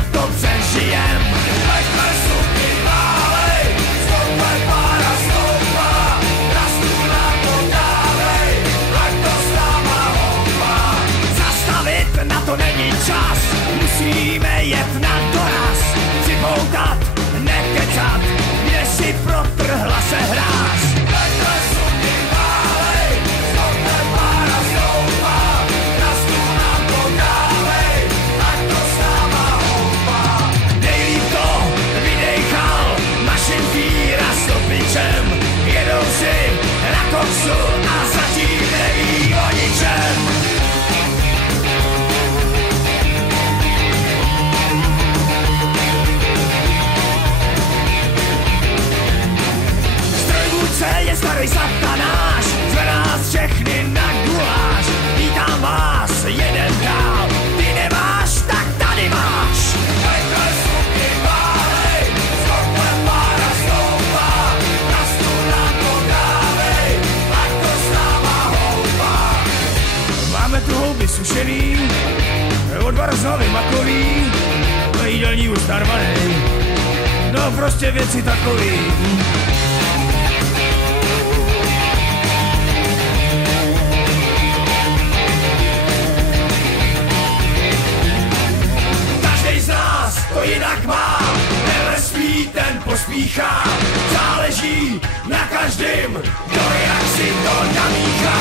snad to přežijem. Nechme suky válej, stoupej pára stoupá, na stůl nám to dávej, ať to s náma houpá. Zastavit na to není čas, musíme jet na doraz, připoutat, nekecat, kde si protrhla se hráz. Nechme suky válej, stoupej pára stoupá, na stůl nám to dávej, ať to s náma houpá. Nejlíp to vydejchal Mašin Fíra s topičem, jedou si na koksu a zatím neví o ničem. Je starý satanáš, zve nás všechny na guláš. Vítám vás, jeden dál, ty nemáš, tak tady máš. Nechme suky válej, stoupej pára stoupá, na stůl nám to dávej, ať to s náma houpá. Máme tu houby sušený, odvar znovy makový, jídelní ustarvanej, no prostě věci takový. To jinak má, never spí, ten pospíchá, záleží na každým, kdo jak si to namíchá.